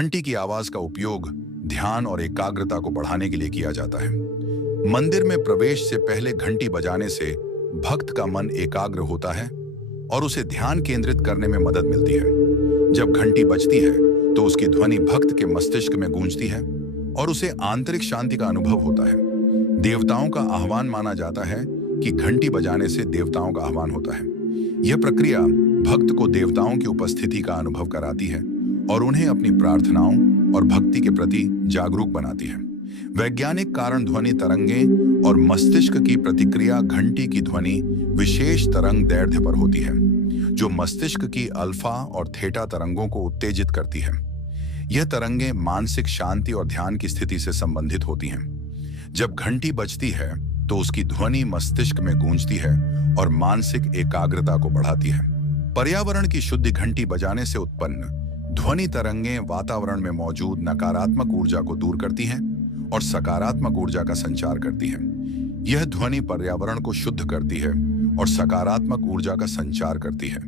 घंटी की आवाज का उपयोग ध्यान और एकाग्रता को बढ़ाने के लिए किया जाता है। मंदिर में प्रवेश से पहले घंटी बजाने से भक्त का मन एकाग्र होता है और उसे ध्यान केंद्रित करने में मदद मिलती है। जब घंटी बजती है तो उसकी ध्वनि भक्त के मस्तिष्क में गूंजती है और उसे आंतरिक शांति का अनुभव होता है। देवताओं का आह्वान माना जाता है कि घंटी बजाने से देवताओं का आह्वान होता है। यह प्रक्रिया भक्त को देवताओं की उपस्थिति का अनुभव कराती है और उन्हें अपनी प्रार्थनाओं और भक्ति के प्रति जागरूक बनाती है। वैज्ञानिक कारण ध्वनि तरंगें और मस्तिष्क की प्रतिक्रिया घंटी की ध्वनि विशेष तरंग दैर्ध्य पर होती है, जो मस्तिष्क की अल्फा और थीटा तरंगों को उत्तेजित करती है। यह तरंगें मानसिक शांति और ध्यान की स्थिति से संबंधित होती हैं। जब घंटी बजती है तो उसकी ध्वनि मस्तिष्क में गूंजती है और मानसिक एकाग्रता को बढ़ाती है। पर्यावरण की शुद्ध घंटी बजाने से उत्पन्न ध्वनि तरंगें वातावरण में मौजूद नकारात्मक ऊर्जा को दूर करती हैं और सकारात्मक ऊर्जा का संचार करती है। यह ध्वनि पर्यावरण को शुद्ध करती है और सकारात्मक ऊर्जा का संचार करती है,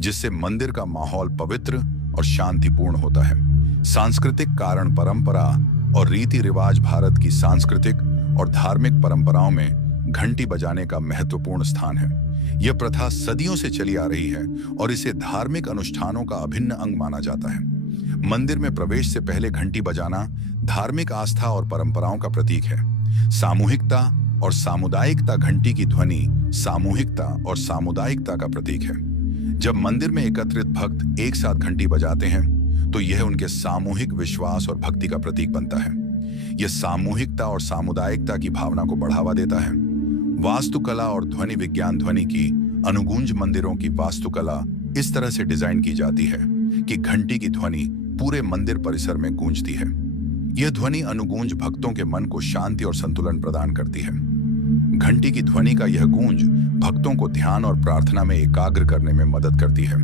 जिससे मंदिर का माहौल पवित्र और शांतिपूर्ण होता है। सांस्कृतिक कारण परंपरा और रीति रिवाज भारत की सांस्कृतिक और धार्मिक परंपराओं में घंटी बजाने का महत्वपूर्ण स्थान है। यह प्रथा सदियों से चली आ रही है और इसे धार्मिक अनुष्ठानों का अभिन्न अंग माना जाता है। मंदिर में प्रवेश से पहले घंटी बजाना धार्मिक आस्था और परंपराओं का प्रतीक है। सामूहिकता और सामुदायिकता घंटी की ध्वनि सामूहिकता और सामुदायिकता का प्रतीक है। जब मंदिर में एकत्रित भक्त एक साथ घंटी बजाते हैं तो यह उनके सामूहिक विश्वास और भक्ति का प्रतीक बनता है। यह सामूहिकता और सामुदायिकता की भावना को बढ़ावा देता है। वास्तुकला और ध्वनि विज्ञान ध्वनि की अनुगूंज मंदिरों की वास्तुकला इस तरह से डिजाइन की जाती है कि घंटी की ध्वनि पूरे मंदिर परिसर में गूंजती है। यह ध्वनि अनुगूंज भक्तों के मन को शांति और संतुलन प्रदान करती है। घंटी की ध्वनि का यह गूंज भक्तों को ध्यान और प्रार्थना में एकाग्र करने में मदद करती है।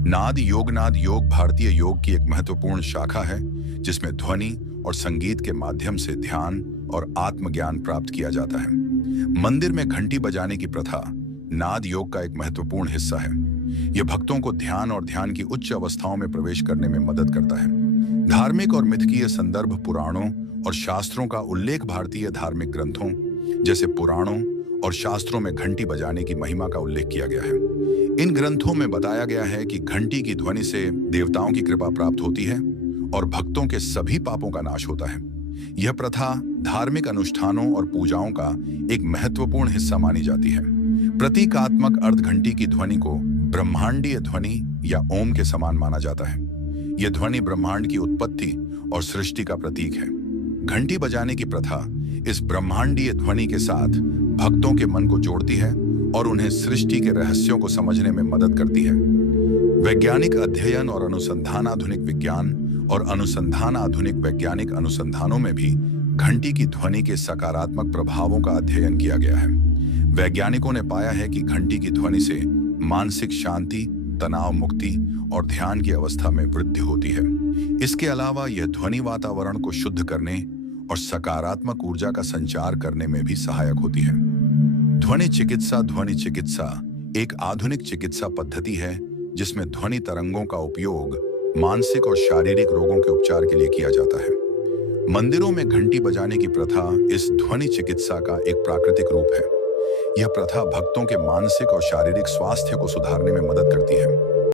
नाद योग भारतीय योग की एक महत्वपूर्ण शाखा है, जिसमें ध्वनि और संगीत के माध्यम से ध्यान और आत्मज्ञान प्राप्त किया जाता है। मंदिर में घंटी बजाने की प्रथा नाद योग का एक महत्वपूर्ण हिस्सा है। यह भक्तों को ध्यान और ध्यान की उच्च अवस्थाओं में प्रवेश करने में मदद करता है। धार्मिक और मिथकीय संदर्भ पुराणों और शास्त्रों का उल्लेख भारतीय धार्मिक ग्रंथों जैसे पुराणों और शास्त्रों में घंटी बजाने की महिमा का उल्लेख किया गया है। इन ग्रंथों में बताया गया है कि घंटी की ध्वनि से देवताओं की कृपा प्राप्त होती है और भक्तों के सभी पापों का नाश होता है। यह प्रथा धार्मिक अनुष्ठानों और पूजाओं का एक महत्वपूर्ण हिस्सा मानी जाती है। प्रतीकात्मक अर्थ घंटी की ध्वनि को ब्रह्मांडीय ध्वनि या ओम के समान माना जाता है। यह ध्वनि ब्रह्मांड की उत्पत्ति और सृष्टि का प्रतीक है। घंटी बजाने की प्रथा इस ब्रह्मांडीय ध्वनि के साथ भक्तों के मन को जोड़ती है और उन्हें सृष्टि के रहस्यों को समझने में मदद करती है। वैज्ञानिक अध्ययन और अनुसंधान आधुनिक विज्ञान और अनुसंधान आधुनिक वैज्ञानिक अनुसंधानों में भी घंटी की ध्वनि के सकारात्मक प्रभावों का अध्ययन किया गया है। वैज्ञानिकों ने पाया है कि घंटी की ध्वनि से मानसिक शांति, तनाव मुक्ति और ध्यान की अवस्था में वृद्धि होती है। इसके अलावा यह ध्वनि वातावरण को शुद्ध करने और सकारात्मक ऊर्जा का संचार करने में भी सहायक होती है। ध्वनि चिकित्सा एक आधुनिक चिकित्सा पद्धति है जिसमें ध्वनि तरंगों का उपयोग मानसिक और शारीरिक रोगों के उपचार के लिए किया जाता है। मंदिरों में घंटी बजाने की प्रथा इस ध्वनि चिकित्सा का एक प्राकृतिक रूप है। यह प्रथा भक्तों के मानसिक और शारीरिक स्वास्थ्य को सुधारने में मदद करती है।